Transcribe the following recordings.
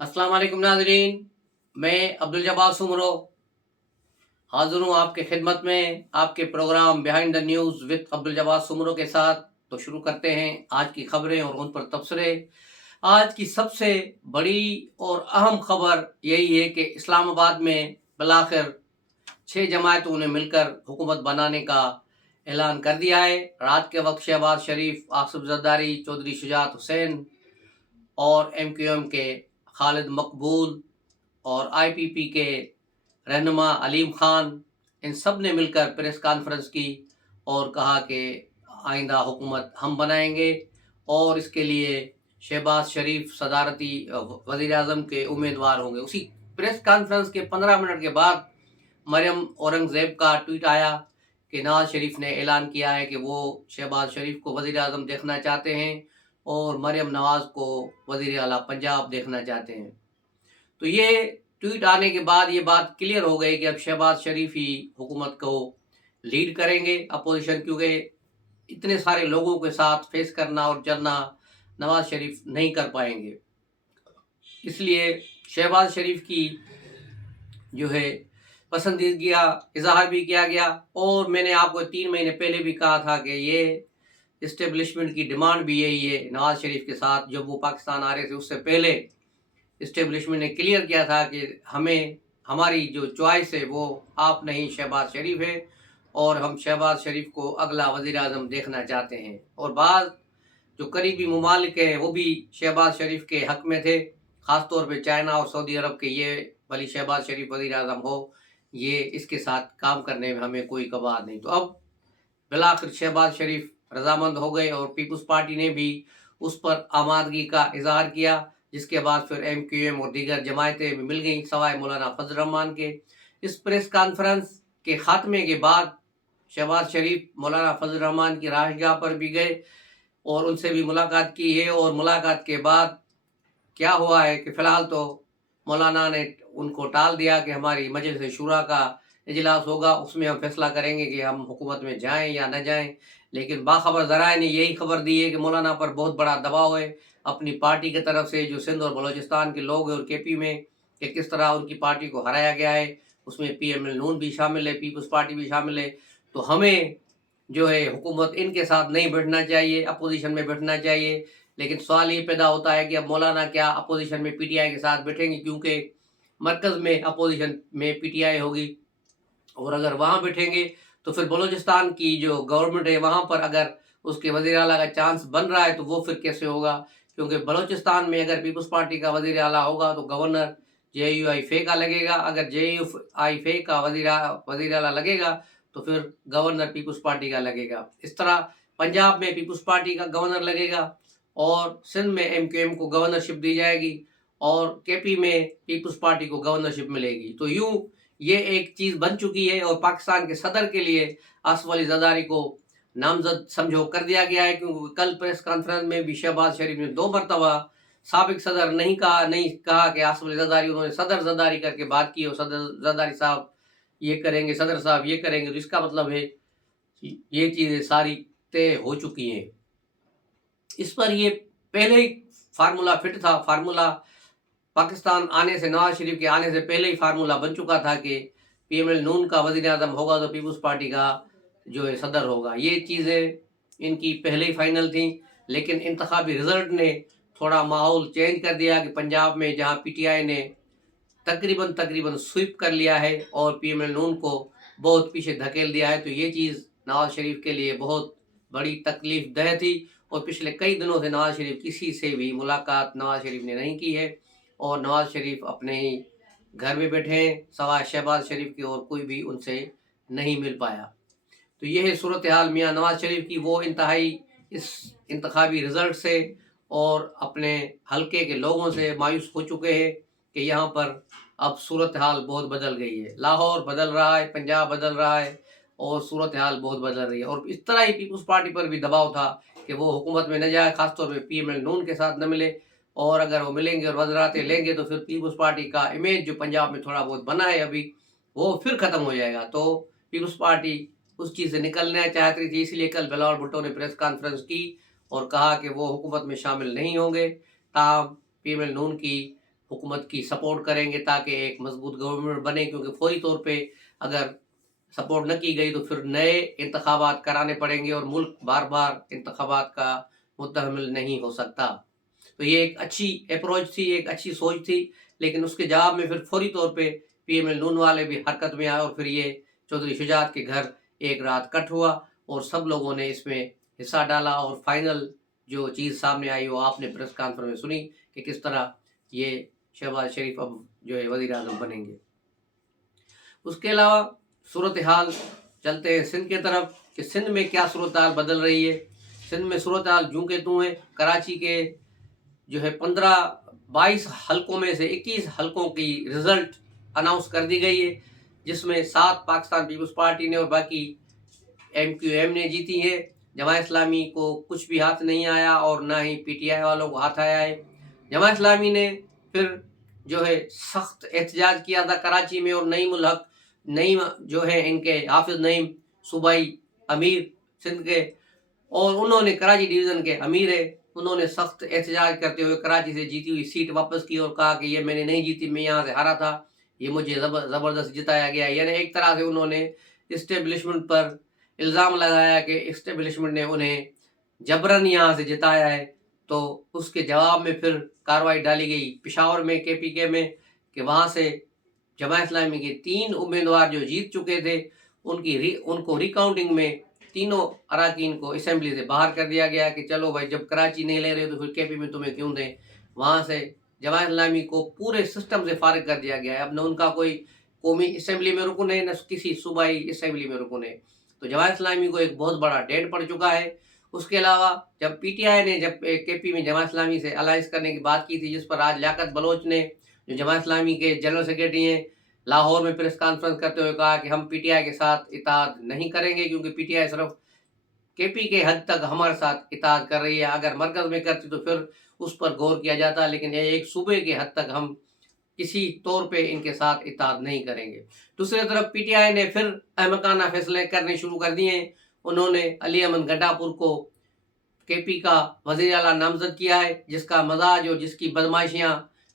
अस्सलाम वालेकुम नाज़रीन। मैं अब्दुल जब्बार सुमरो हाज़िर हूँ आपके खिदमत में आपके programme behind the news with Abdul Jabbar Soomro के साथ। तो शुरू करते हैं आज की खबरें और उन पर तबसरे। आज की सबसे बड़ी और अहम खबर यही है कि इस्लामाबाद में बिलाखिर 6 जमातों ने मिलकर हुकूमत बनाने का ऐलान कर दिया है। रात के वक्त शहबाज शरीफ, आसिफ जरदारी, चौधरी शुजात हुसैन और MQM के खालिद मकबूल और IPP के रहनुमा अलीम खान, इन सब ने मिलकर प्रेस कॉन्फ्रेंस की और कहा कि आइंदा हुकूमत हम बनाएंगे और इसके लिए शहबाज शरीफ सदारती वज़ीर आज़म के उम्मीदवार होंगे। उसी प्रेस कॉन्फ्रेंस के 15 मिनट के बाद मरियम औरंगज़ेब का ट्वीट आया कि नवाज शरीफ ने ऐलान किया है कि वो शहबाज शरीफ को वज़ीर आज़म देखना चाहते हैं और मरियम नवाज को वज़ीर आला पंजाब देखना चाहते हैं। तो ये ट्वीट आने के बाद ये बात क्लियर हो गई कि अब शहबाज शरीफ ही हुकूमत को लीड करेंगे अपोजिशन, क्योंकि इतने सारे लोगों के साथ फेस करना और चलना नवाज शरीफ नहीं कर पाएंगे। इसलिए शहबाज शरीफ की जो है पसंदीदगी का इजहार भी किया गया और मैंने आपको 3 महीने पहले भी कहा था कि ये इस्टेब्लिशमेंट की डिमांड भी यही है। नवाज शरीफ के साथ जब वो पाकिस्तान आ रहे थे उससे पहले इस्टेब्लिशमेंट ने क्लियर किया था कि हमें हमारी जो चॉइस है वो आप नहीं, शहबाज शरीफ है और हम शहबाज शरीफ को अगला वज़ीर आज़म देखना चाहते हैं। और बाद जो करीबी ममालिक हैं वो भी शहबाज शरीफ के हक में थे, ख़ास तौर पे चाइना और सऊदी अरब के, ये भली शहबाज शरीफ वज़ीर आज़म हो, ये इसके साथ काम करने में हमें कोई कबार नहीं। तो अब बिलाखिर शहबाज शरीफ रजामंद हो गए और पीपल्स पार्टी ने भी उस पर आमादगी का इजहार किया, जिसके बाद फिर MQM और दीगर जमायतें भी मिल गई सवाए मौलाना फजल रहमान के। इस प्रेस कॉन्फ्रेंस के खात्मे के बाद शहबाज शरीफ मौलाना फजल रहमान की राहतगाह पर भी गए और उनसे भी मुलाकात की है। और मुलाकात के बाद क्या हुआ है कि फ़िलहाल तो मौलाना ने उनको टाल दिया कि हमारी मजलिस शूरा का इजलास होगा, उसमें हम फैसला करेंगे कि हम हुकूमत में जाएं या न जाएं। लेकिन बाखबर ज़राए ने यही खबर दी है कि मौलाना पर बहुत बड़ा दबाव है अपनी पार्टी की तरफ से, जो सिंध और बलूचिस्तान के लोग हैं और KP में, कि किस तरह उनकी पार्टी को हराया गया है। उसमें PML नून भी शामिल है, पीपल्स पार्टी भी शामिल है। तो हमें जो है हुकूमत इनके साथ नहीं बैठना चाहिए, अपोजिशन में बैठना चाहिए। लेकिन सवाल ये पैदा होता है कि अब मौलाना क्या अपोजिशन में PTI के साथ बैठेंगे, क्योंकि मरकज़ में अपोजिशन में PTI होगी और अगर वहाँ बैठेंगे तो फिर बलूचिस्तान की जो गवर्नमेंट है वहाँ पर अगर उसके वज़ीर आला का चांस बन रहा है तो वो फिर कैसे होगा, क्योंकि बलूचिस्तान में अगर पीपल्स पार्टी का वज़ीर आला होगा तो गवर्नर JUI फे का लगेगा, अगर JUI फे का वज़ीर आला लगेगा तो फिर गवर्नर पीपल्स पार्टी का लगेगा। इस तरह पंजाब में पीपल्स पार्टी का गवर्नर लगेगा और सिंध में MQM को गवर्नरशिप दी जाएगी और KP में पीपल्स पार्टी को गवर्नरशिप मिलेगी। तो यूं ये एक चीज़ बन चुकी है और पाकिस्तान के सदर के लिए आसिफ अली जरदारी को नामजद समझो कर दिया गया है, क्योंकि कल प्रेस कॉन्फ्रेंस में भी शहबाज शरीफ ने 2 मरतबा साबिक सदर नहीं कहा कि आसिफ अली जरदारी, उन्होंने सदर जरदारी करके बात की और सदर जरदारी साहब ये करेंगे, सदर साहब ये करेंगे। तो इसका मतलब है ये चीज़ें सारी तय हो चुकी हैं। इस पर ये पहले ही फार्मूला फिट था, फार्मूला पाकिस्तान आने से, नवाज शरीफ के आने से पहले ही फार्मूला बन चुका था कि PML नून का वज़ीर आज़म होगा तो पीपल्स पार्टी का जो है सदर होगा। ये चीज़ें इनकी पहले ही फाइनल थी, लेकिन इंतखाबी रिजल्ट ने थोड़ा माहौल चेंज कर दिया कि पंजाब में जहाँ PTI ने तकरीबन स्वीप कर लिया है और PML नून को बहुत पीछे धकेल दिया है, तो ये चीज़ नवाज शरीफ के लिए बहुत बड़ी तकलीफ दह थी। और पिछले कई दिनों से नवाज शरीफ किसी से भी मुलाकात नवाज शरीफ ने नहीं की है और नवाज शरीफ अपने ही घर में बैठे हैं, सवाए शहबाज शरीफ की और कोई भी उनसे नहीं मिल पाया। तो ये है सूरत हाल मियाँ नवाज शरीफ की। वो इंतहाई इस इंतखाबी रिजल्ट से और अपने हलके के लोगों से मायूस हो चुके हैं कि यहाँ पर अब सूरत हाल बहुत बदल गई है। लाहौर बदल रहा है, पंजाब बदल रहा है और सूरत हाल बहुत बदल रही है। और इस तरह ही पीपल्स पार्टी पर भी दबाव था कि वो हुकूमत में न जाए, खासतौर पर PML नून के साथ न मिले, और अगर वो मिलेंगे और वज़रातें लेंगे तो फिर पीपल्स पार्टी का इमेज जो पंजाब में थोड़ा बहुत बना है अभी, वो फिर ख़त्म हो जाएगा। तो पीपल्स पार्टी उस चीज़ से निकलना चाहती थी, इसलिए कल बिलावल भुट्टो ने प्रेस कॉन्फ्रेंस की और कहा कि वो हुकूमत में शामिल नहीं होंगे। ताहम PML नून की हुकूमत की सपोर्ट करेंगे ताकि एक मजबूत गवर्नमेंट बने, क्योंकि फौरी तौर पे अगर सपोर्ट न की गई तो फिर नए इंतखाबात कराने पड़ेंगे और मुल्क बार बार इंतखाबात का मुतहम्मिल नहीं हो सकता। तो ये एक अच्छी अप्रोच थी, एक अच्छी सोच थी, लेकिन उसके जवाब में फिर फौरी तौर पे पीएमएल नून वाले भी हरकत में आए और फिर ये चौधरी शुजात के घर एक रात कट हुआ और सब लोगों ने इसमें हिस्सा डाला और फाइनल जो चीज़ सामने आई वो आपने प्रेस कॉन्फ्रेंस में सुनी कि किस तरह ये शहबाज शरीफ अब जो है वज़ीर आज़म बनेंगे। उसके अलावा सूरत हाल चलते हैं सिंध के तरफ कि सिंध में क्या सूरत हाल बदल रही है। सिंध में सूरत हाल जूं के तूं है। कराची के जो है 15-22 हलकों में से 21 हलकों की रिजल्ट अनाउंस कर दी गई है, जिसमें 7 पाकिस्तान पीपल्स पार्टी ने और बाकी MQM ने जीती है। जमात इस्लामी को कुछ भी हाथ नहीं आया और ना ही PTI वालों को हाथ आया है। जमात इस्लामी ने फिर जो है सख्त एहतजाज किया था कराची में और नईमुल हक नईम जो है इनके हाफिज नईम सूबाई अमीर सिंध के और उन्होंने कराची डिवीज़न के अमीर है, उन्होंने सख्त एहतजाज करते हुए कराची से जीती हुई सीट वापस की और कहा कि ये मैंने नहीं जीती, मैं यहाँ से हारा था, ये मुझे ज़बरदस्त जिताया गया। यानी एक तरह से उन्होंने इस्टेब्लिशमेंट पर इल्ज़ाम लगाया कि इस्टेब्लिशमेंट ने उन्हें जबरन यहाँ से जिताया है। तो उसके जवाब में फिर कार्रवाई डाली गई पेशावर में KPK में कि वहाँ से जमात इस्लामी के 3 उम्मीदवार जो जीत चुके थे उनको रिकाउंटिंग में तीनों अराकीन को असेंबली से बाहर कर दिया गया कि चलो भाई, जब कराची नहीं ले रहे तो फिर KP में तुम्हें क्यों दें। वहाँ से जमात इस्लामी को पूरे सिस्टम से फारिग कर दिया गया है। अब न उनका कोई कौमी असेंबली में रुकन है, न किसी सूबाई असेंबली में रुकन है। तो जमात इस्लामी को एक बहुत बड़ा डेंट पड़ चुका है। उसके अलावा जब PTI ने जब KP में जमात इस्लामी से अलाइंस करने की बात की थी, जिस पर आज लियाकत बलोच ने जो जमात इस्लामी के जनरल सेक्रेटरी हैं, लाहौर में प्रेस कॉन्फ्रेंस करते हुए कहा कि हम PTI के साथ इताअत नहीं करेंगे, क्योंकि PTI सिर्फ KP के हद तक हमारे साथ इताअत कर रही है। अगर मरकज़ में करती तो फिर उस पर गौर किया जाता, लेकिन ये एक सूबे के हद तक हम किसी तौर पे इनके साथ इताअत नहीं करेंगे। दूसरी तरफ PTI ने फिर अहमकाना फैसले करने शुरू कर दिए हैं। उन्होंने अली अमन गंडापुर को KP का वज़ीर आला नामज़द किया है, जिसका मजाज और जिसकी बदमाशियाँ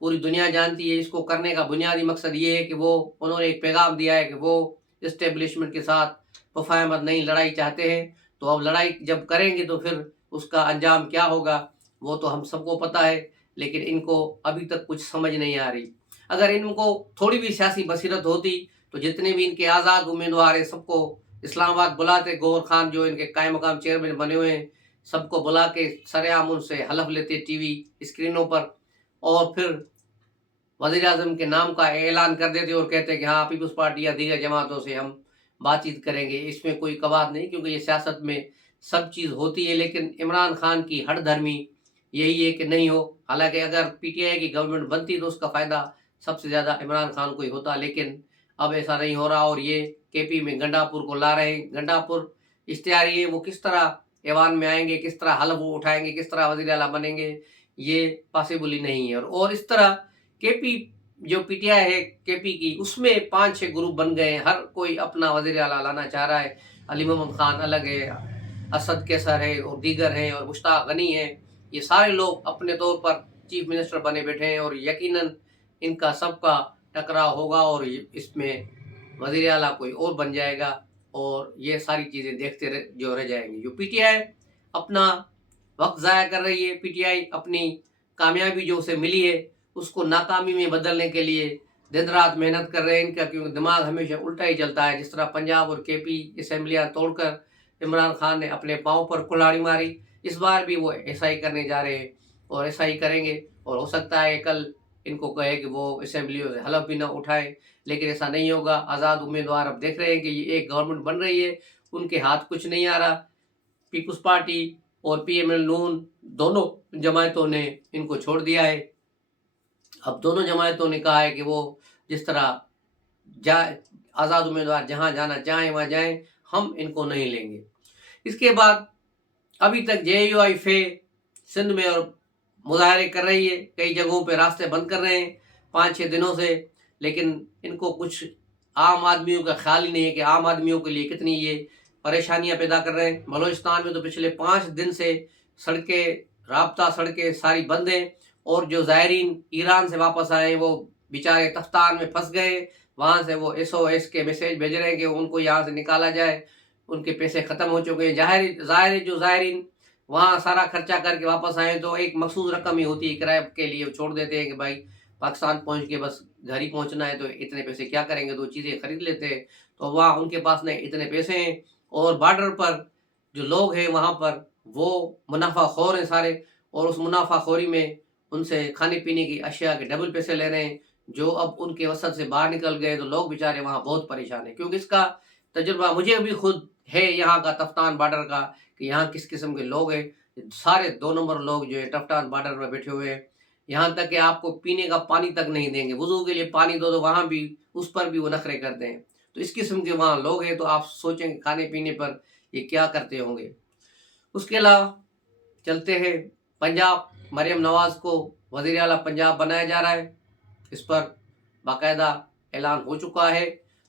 पूरी दुनिया जानती है। इसको करने का बुनियादी मकसद ये है कि उन्होंने एक पैगाम दिया है कि वो इस्टेब्लिशमेंट के साथ मुफाहमत नहीं, लड़ाई चाहते हैं। तो अब लड़ाई जब करेंगे तो फिर उसका अंजाम क्या होगा वो तो हम सबको पता है, लेकिन इनको अभी तक कुछ समझ नहीं आ रही। अगर इनको थोड़ी भी सियासी बसीरत होती तो जितने भी इनके आज़ाद उम्मीदवार हैं सबको इस्लामाबाद बुलाते, गौहर खान जो इनके कायम मकाम चेयरमैन बने हुए हैं सबको बुला के सरेआम उनसे हलफ लेते TV स्क्रीनों पर और फिर वज़ीर आज़म के नाम का ऐलान कर देते और कहते कि हाँ, पीपल्स पार्टी या दीगर जमातों से हम बातचीत करेंगे। इसमें कोई कवाद नहीं, क्योंकि ये सियासत में सब चीज़ होती है, लेकिन इमरान खान की हठधर्मी यही है कि नहीं हो। हालांकि अगर PTI की गवर्नमेंट बनती तो उसका फ़ायदा सबसे ज़्यादा इमरान खान को ही होता, लेकिन अब ऐसा नहीं हो रहा और ये KP में गंडापुर को ला रहे हैं। गंडापुर इश्तिहारी है, वो किस तरह ऐवान में आएंगे, किस तरह हलफ उठाएंगे, किस तरह वज़ीर आला बनेंगे, ये पॉसिबल ही नहीं है। और इस तरह KP जो PTI है KP की, उसमें 5-6 ग्रुप बन गए हैं। हर कोई अपना वज़ीर आला लाना चाह रहा है। अली मोहम्मद खान अलग है, असद कैसर है और दीगर हैं और मुश्ताक गनी है। ये सारे लोग अपने तौर पर चीफ मिनिस्टर बने बैठे हैं और यकीनन इनका सबका टकराव होगा और इसमें वज़ीर आला कोई और बन जाएगा और ये सारी चीज़ें देखते रह जाएंगे। जो PTI अपना वक्त ज़ाया कर रही है, PTI अपनी कामयाबी जो उसे मिली है उसको नाकामी में बदलने के लिए दिन रात मेहनत कर रहे हैं इनका, क्योंकि दिमाग हमेशा उल्टा ही चलता है। जिस तरह पंजाब और KP असेंबलियाँ तोड़कर इमरान खान ने अपने पाँव पर कुल्हाड़ी मारी, इस बार भी वो ऐसा ही करने जा रहे हैं और ऐसा ही करेंगे। और हो सकता है कल इनको कहे कि वो असेंबलियों से हलफ भी ना उठाए, लेकिन ऐसा नहीं होगा। आज़ाद उम्मीदवार अब देख रहे हैं कि ये एक गवर्नमेंट बन रही है, उनके हाथ कुछ नहीं आ रहा। पीपल्स पार्टी और PML नून दोनों जमातों ने इनको छोड़ दिया है। अब दोनों जमातों ने कहा है कि वो जिस तरह आज़ाद उम्मीदवार जहाँ जाना चाहें वहाँ जाएं, हम इनको नहीं लेंगे। इसके बाद अभी तक JUI सिंध में और मुजाहरे कर रही है, कई जगहों पे रास्ते बंद कर रहे हैं 5-6 दिनों से, लेकिन इनको कुछ आम आदमियों का ख्याल ही नहीं है कि आम आदमियों के लिए कितनी ये परेशानियां पैदा कर रहे हैं। बलूचिस्तान में तो पिछले 5 दिन से सड़कें, राब्ता सड़कें सारी बंद हैं اور جو زائرین ایران سے واپس آئے وہ بیچارے تفتان میں پھنس گئے، وہاں سے وہ SOS کے میسیج بھیج رہے ہیں کہ ان کو یہاں سے نکالا جائے، ان کے پیسے ختم ہو چکے ہیں۔ جو زائرین وہاں سارا خرچہ کر کے واپس آئے تو ایک مخصوص رقم ہی ہوتی ہے کرایہ کے لیے، چھوڑ دیتے ہیں کہ بھائی پاکستان پہنچ کے بس گھر ہی پہنچنا ہے، تو اتنے پیسے کیا کریں گے، 2 چیزیں خرید لیتے ہیں۔ تو وہاں ان کے پاس نہیں اتنے پیسے ہیں، اور بارڈر پر جو لوگ ہیں وہاں پر وہ منافع خور ہیں سارے، اور اس منافع خوری میں ان سے کھانے پینے کی اشیاء کے ڈبل پیسے لے رہے ہیں، جو اب ان کے وسط سے باہر نکل گئے تو لوگ بیچارے وہاں بہت پریشان ہیں، کیونکہ اس کا تجربہ مجھے بھی خود ہے یہاں کا، تفتان بارڈر کا، کہ یہاں کس قسم کے لوگ ہیں۔ سارے 2 نمبر لوگ جو ہے تفتان بارڈر میں بیٹھے ہوئے ہیں، یہاں تک کہ آپ کو پینے کا پانی تک نہیں دیں گے، وضو کے لیے پانی دو تو وہاں بھی اس پر بھی وہ نخرے کرتے ہیں۔ تو اس قسم کے وہاں لوگ ہیں، تو آپ سوچیں کہ کھانے پینے پر یہ کیا کرتے ہوں گے۔ اس کے علاوہ چلتے ہیں پنجاب، مریم نواز کو وزیر اعلیٰ پنجاب بنایا جا رہا ہے، اس پر باقاعدہ اعلان ہو چکا ہے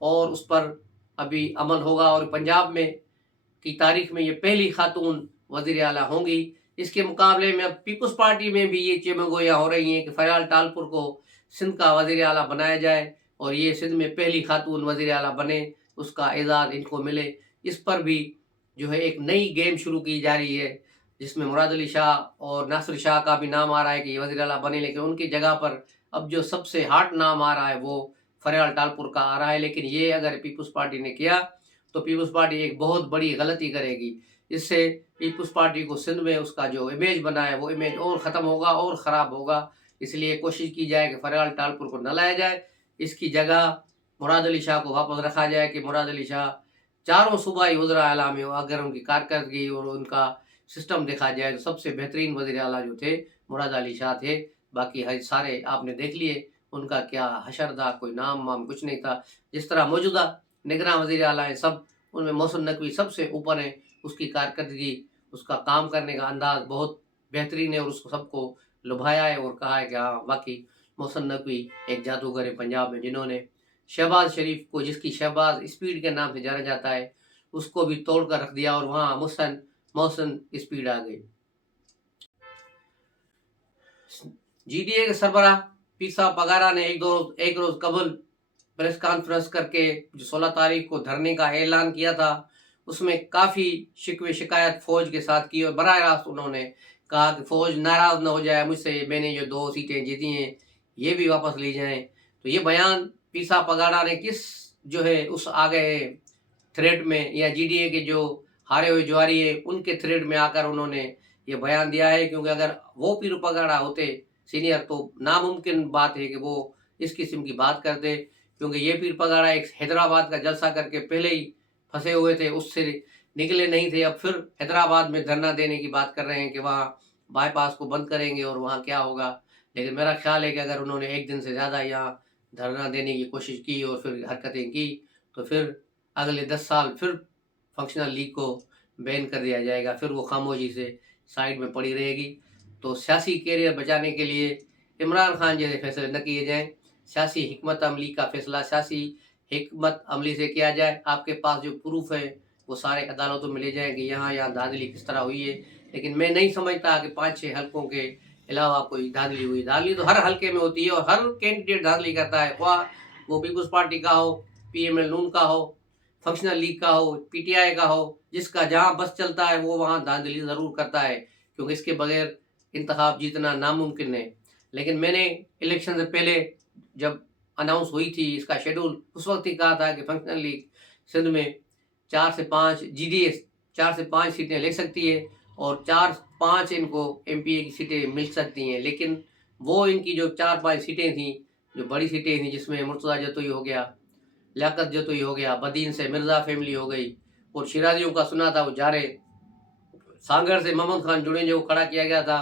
اور اس پر ابھی عمل ہوگا، اور پنجاب میں کی تاریخ میں یہ پہلی خاتون وزیر اعلیٰ ہوں گی۔ اس کے مقابلے میں اب پیپلز پارٹی میں بھی یہ چیمگویاں ہو رہی ہیں کہ فریال ٹالپور کو سندھ کا وزیر اعلیٰ بنایا جائے اور یہ سندھ میں پہلی خاتون وزیر اعلیٰ بنے، اس کا اعزاز ان کو ملے۔ اس پر بھی جو ہے ایک نئی گیم شروع کی جا رہی ہے، جس میں مراد علی شاہ اور ناصر شاہ کا بھی نام آ رہا ہے کہ یہ وزیر اعلیٰ بنے، لیکن ان کی جگہ پر اب جو سب سے ہاٹ نام آ رہا ہے وہ فریال ٹالپور کا آ رہا ہے۔ لیکن یہ اگر پیپلز پارٹی نے کیا تو پیپلز پارٹی ایک بہت بڑی غلطی کرے گی، اس سے پیپلز پارٹی کو سندھ میں اس کا جو امیج بنا ہے وہ امیج اور ختم ہوگا اور خراب ہوگا۔ اس لیے کوشش کی جائے کہ فریال ٹالپور کو نہ لایا جائے، اس کی جگہ مراد علی شاہ کو واپس رکھا جائے کہ مراد علی شاہ چاروں صوبائی وزراء اعلیٰ میں اگر ان کی کارکردگی اور ان کا سسٹم دیکھا جائے تو سب سے بہترین وزیر اعلیٰ جو تھے مراد علی شاہ تھے، باقی سارے آپ نے دیکھ لیے ان کا کیا حشر تھا، کوئی نام وام کچھ نہیں تھا۔ جس طرح موجودہ نگراں وزیر اعلیٰ ہیں سب، ان میں محسن نقوی سب سے اوپر ہیں، اس کی کارکردگی، اس کا کام کرنے کا انداز بہت بہترین ہے، اور اس کو سب کو لبھایا ہے اور کہا ہے کہ ہاں واقعی محسن نقوی ایک جادوگر ہے پنجاب میں، جنہوں نے شہباز شریف کو، جس کی شہباز اسپیڈ کے نام سے جانا جاتا ہے، اس کو بھی توڑ کر رکھ دیا اور وہاں محسن اسپیڈ آ گئی۔ GDA کے سربراہ پیسا پگارا نے ایک روز قبل پریس کانفرنس کر کے جو 16 تاریخ کو دھرنے کا اعلان کیا تھا، اس میں کافی شکوے شکایت فوج کے ساتھ کی، اور براہ راست انہوں نے کہا کہ فوج ناراض نہ ہو جائے مجھ سے، میں نے جو 2 سیٹیں جیتی ہیں یہ بھی واپس لی جائیں۔ تو یہ بیان پیسا پگاڑا نے کس جو ہے اس آگے تھریڈ میں، یا GDA کے جو ہارے ہوئے جواری ہیں ان کے تھریڈ میں آ کر انہوں نے یہ بیان دیا ہے، کیونکہ اگر وہ پیر پگاڑا ہوتے سینئر تو ناممکن بات ہے کہ وہ اس قسم کی بات کرتے، کیونکہ یہ پیر پگاڑا ایک حیدرآباد کا جلسہ کر کے پہلے ہی پھنسے ہوئے تھے، اس سے نکلے نہیں تھے، اب پھر حیدرآباد میں دھرنا دینے کی بات کر رہے ہیں کہ وہاں بائی پاس کو بند کریں گے اور وہاں کیا ہوگا۔ لیکن میرا خیال ہے کہ اگر انہوں نے 1 دن سے زیادہ یہاں دھرنا دینے کی کوشش کی اور پھر حرکتیں کی تو پھر اگلے 10 سال پھر فنکشنل لیگ کو بین کر دیا جائے گا، پھر وہ خاموشی سے سائیڈ میں پڑی رہے گی۔ تو سیاسی کیریئر بچانے کے لیے عمران خان جیسے فیصلے نہ کیے جائیں، سیاسی حکمت عملی کا فیصلہ سیاسی حکمت عملی سے کیا جائے، آپ کے پاس جو پروف ہے وہ سارے عدالتوں میں لے جائیں کہ یہاں دھاندلی کس طرح ہوئی ہے۔ لیکن میں نہیں سمجھتا کہ 5-6 حلقوں کے علاوہ کوئی دھاندلی ہوئی، دھاندلی تو ہر حلقے میں ہوتی ہے اور ہر کینڈیڈیٹ دھاندلی کرتا ہے، خواہ وہ پیپلز پارٹی کا ہو، PML نون کا ہو، فنکشنل لیگ کا ہو، PTI کا ہو، جس کا جہاں بس چلتا ہے وہ وہاں دھاندلی ضرور کرتا ہے، کیونکہ اس کے بغیر انتخاب جیتنا ناممکن ہے۔ لیکن میں نے الیکشن سے پہلے جب اناؤنس ہوئی تھی اس کا شیڈول، اس وقت ہی کہا تھا کہ فنکشنل لیگ سندھ میں 4 سے 5 GDA 4 سے 5 سیٹیں لے سکتی ہے اور 4-5 ان کو MPA کی سیٹیں مل سکتی ہیں، لیکن وہ ان کی جو 4-5 سیٹیں تھیں، جو بڑی سیٹیں تھیں، جس میں مرتضیٰ جتوئی ہو گیا، لیاقت جتوئی ہو گیا، بدین سے مرزا فیملی ہو گئی، اور شیرازیوں کا سنا تھا وہ جا رہے، سانگڑ سے محمد خان جڑیں جو کھڑا کیا گیا تھا،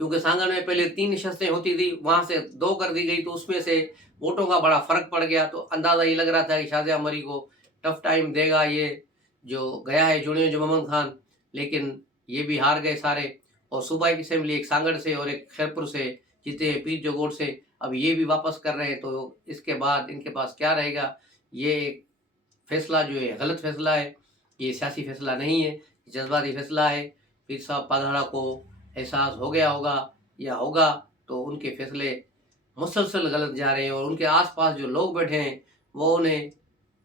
کیونکہ سانگڑ میں پہلے 3 نشستیں ہوتی تھی، وہاں سے 2 کر دی گئی، تو اس میں سے ووٹوں کا بڑا فرق پڑ گیا، تو اندازہ یہ لگ رہا تھا کہ شازیہ مری کو ٹف ٹائم دے گا یہ جو گیا ہے جڑیں جو محمد خان، لیکن یہ بھی ہار گئے سارے، اور صوبائی اسمبلی ایک سانگڑ سے اور ایک خیرپور سے جیتے ہیں، پیر جوگوڑ سے، اب یہ بھی واپس کر رہے ہیں، تو اس کے بعد ان کے پاس کیا رہے گا؟ یہ فیصلہ جو ہے غلط فیصلہ ہے، یہ سیاسی فیصلہ نہیں ہے، جذباتی فیصلہ ہے۔ پیر صاحب پادھاڑا کو احساس ہو گیا ہوگا یا ہوگا تو ان کے فیصلے مسلسل غلط جا رہے ہیں اور ان کے آس پاس جو لوگ بیٹھے ہیں وہ انہیں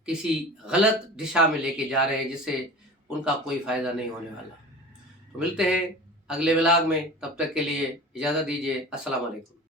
کسی غلط دشا میں لے کے جا رہے ہیں جس سے ان کا کوئی فائدہ نہیں ہونے والا۔ تو ملتے ہیں اگلے ولاگ میں، تب تک کے لیے اجازت دیجیے۔ السلام علیکم۔